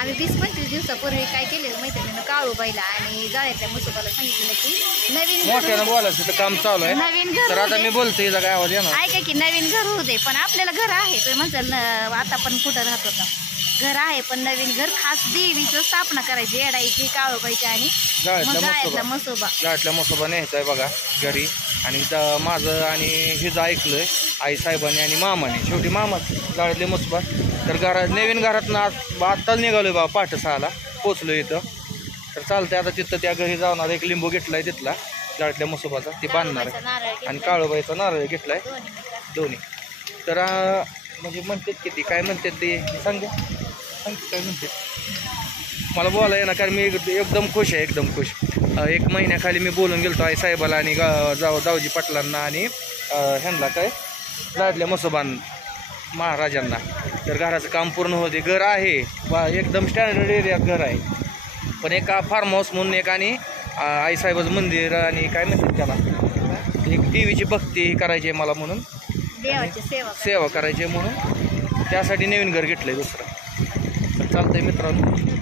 आम्ही 20-25 दिवसापूर्वी काय केलेलं मैत्रिणीनं काळूबाईला आणि जाळ्यातल्या मुसोबाला सांगितलेलं की नवीन मोठ्यानं बोलायचं तर काम चालू आहे. नवीन घर तर आता मी बोलतो याचा काय आवाज येणार. ऐका की नवीन घर होऊ दे, पण आपल्याला घर आहे. तुम्ही म्हणताल आता पण कुठं राहत होता, घर आहे पण नवीन घर खास देवीचं स्थापना करायची येडाईची काळूबाईची आणि जाळ्यातला मसोबा. जाळ्यातल्या मसोबा न्यायचा आहे बघा घरी. आणि माझं आणि हिचं ऐकलंय आई साहेबांनी आणि मामाने. शेवटी मामा जाळ्यातले मसोबा. तर नवीन घरातनं आत्ताच निघालोय बाबा, पहाटे 6ला पोचलो इथं. तर चालतंय आता तिथं त्या घरी जाणार. एक लिंबू घेतलाय तिथला जाळ्यातल्या मसोबाचा, ती बांधणार आहे. आणि काळूबाईचा नारळ घेतलाय दोन्ही. तर म्हणजे म्हणतात किती काय म्हणतात ते सांगते काय म्हणतात मला बोलाय ना, कारण मी एकदम खुश आहे, एकदम खुश. 1 महिन्याखाली मी बोलून गेलो आई साहेबाला आणि दावजी पाटलांना आणि ह्यांना काय जाळ्यातल्या मसोबान महाराजांना. तर घराचं काम पूर्ण होते. घर आहे एकदम स्टँडर्ड एरियात घर आहे, पण एक फार्म हाऊस म्हणून एक आणि आईसाहेबाचं मंदिर आणि काय म्हणतात त्याला एक देवीची भक्ती करायची आहे मला म्हणून, देवाची सेवा करायची आहे म्हणून त्यासाठी नवीन घर घेतलंय दुसरं. तर चालतंय मित्रांनो.